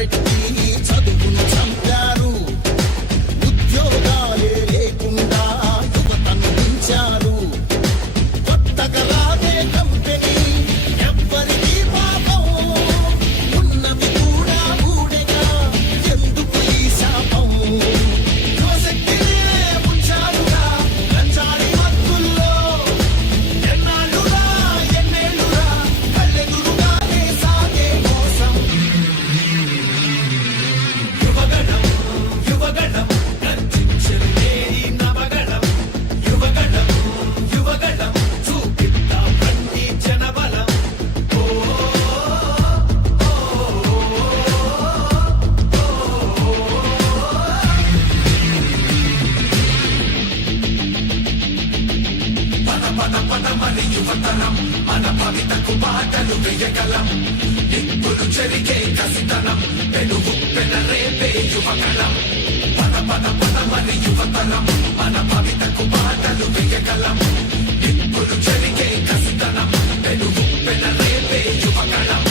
పెట్టి చదువును చంపారు. ఉద్యోగాలే లేకుండా యువతను ఉంచారు. కొత్తగా రాదే కంపెనీ ఎవ్వరికీ పాపం. ఉన్నవి కూడా ఊడెగా ఎందుకు ఈ శాపం. యువశక్తినే ఉంచారుగా గంజాయి మత్తుల్లో. ఎన్నాళ్ళురా ఎన్నేళ్ళురా కళ్ళెదురుగానే సాగే మోసం. యువగణం యువగణం గర్జించెరుగేరి నవగణం. యువగణం యువగణం చూపిద్దాం రండి జనబలం. పద పద పద మరి యువతరం మన భవితకు బాటలు వేయగలం. నిప్పులు చెరిగే కసితనం పెనుగు పెనరేపే యువగణం. పద పద పద మరి యువతరం మన భవితకు బాటలు వేయగలం. నిప్పులు చెరిగే కసితనం పెనుగు పెనరేపే యువగణం.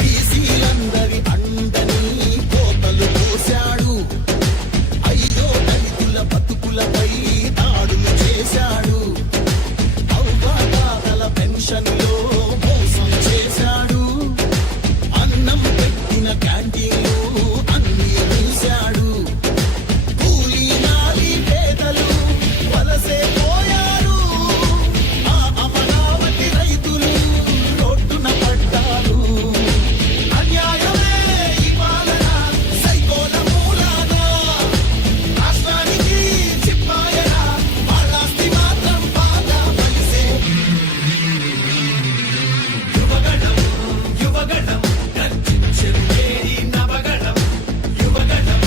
బీసీలందరి అండని కోతలు పోశాడు. అయ్యో దళితుల బతుకులపై దాడులు చేశాడు. అవ్వాతాతల పెన్షన్లో మోసం చేశాడు. అన్నం పెట్టిన క్యాంటీన్లు అన్ని మూశాడు. కూలీ నాలి పేదలు వలసే పోయారు. ఆ అమరావతి రైతులు రోడ్డున పడ్డారు. అన్యాయమే ఈ పాలన సైకోల మూలాన. రాష్ట్రానికి చిప్పాయన వాళ్ళాస్తి మాత్రం బాగా కలిసే. యువగణం యువగణం గర్జించెరుగేరి నవగణం. యువగణం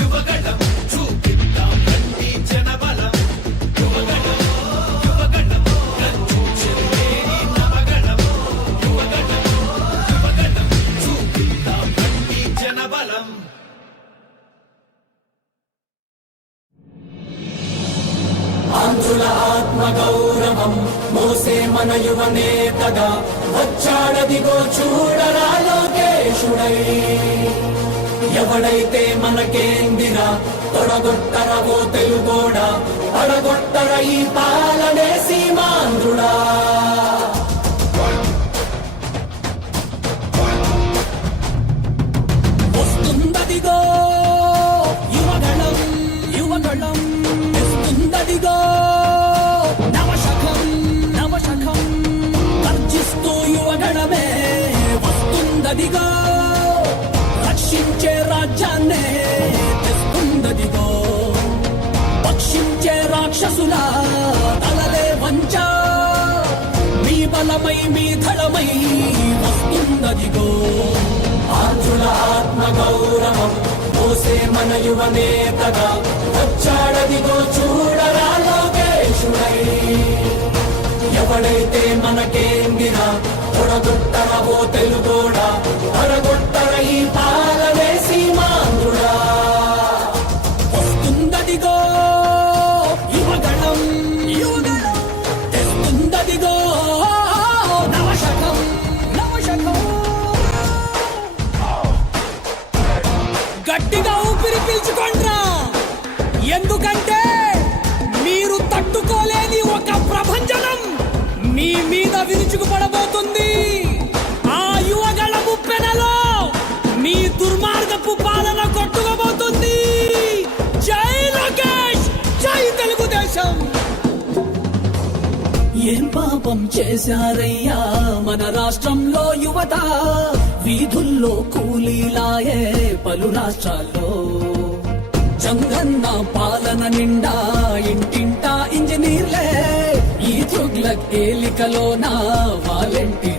యువగణం చూపిద్దాం రండి జనబలం. యువగణం యువగణం గర్జించెరుగేరి నవగణం. యువగణం యువగణం చూపిద్దాం రండి జనబలం. ఆంధ్రుల ఆత్మ గౌరవం మోసే మన యువ నేతగా వచ్చాడదిగో చూడరా లోకేశుడై. ఎవడైతే మనకేందిరా తొడగొట్టరవో తెలుగోడా. అడగొట్టర ఈ పాలనే సీమాంధ్రుడా. వస్తుందదిగో యువగణం యువగణం. వస్తుందదిగో నవశకం నవశకం. గర్జిస్తూ యువగణమే వస్తుందదిగో. రక్షించే రాజ్యాన్నే తెస్తుందదిగో. భక్షించే రాక్షసుల తలలే వంచ. మీ బలమై మీ ధళమై వస్తుందదిగో. ఆంధ్రుల ఆత్మ గౌరవం మోసే మన యువ నేతగా వచ్చాడదిగో చూడరా లోకేశుడై. ఎవడైతే మనకేందిరా తొడగొట్టరవో తెలుగోడా. అడగొట్టర ఈ పాలనే సీమాంధ్రుడా. వస్తుందదిగో యువగణం యువగణం. తెస్తుందదిగో నవశకం నవశకం. గట్టిగా ఊపిరి పీల్చుకోండ్రా. ఎందుకంటే మీరు తట్టుకోలేని ఒక ప్రభంజనం మీ మీద విరుచుకుపడబోతుంది. ఆ యువగళ ముప్పెనలో మీ దుర్మార్గపు పాలన కొట్టుకోబోతుంది. జై లోకేష్ జై తెలుగుదేశం. ఏం పాపం చేశారయ్యా మన రాష్ట్రంలో యువత. వీధుల్లో కూలీలాయే పలు రాష్ట్రాల్లో. జంగన్న పాలన నిండా ఇంటింటా ఇంజనీర్లే. ఈ తుగ్లక్ ఏలికలోన వాలంటీర్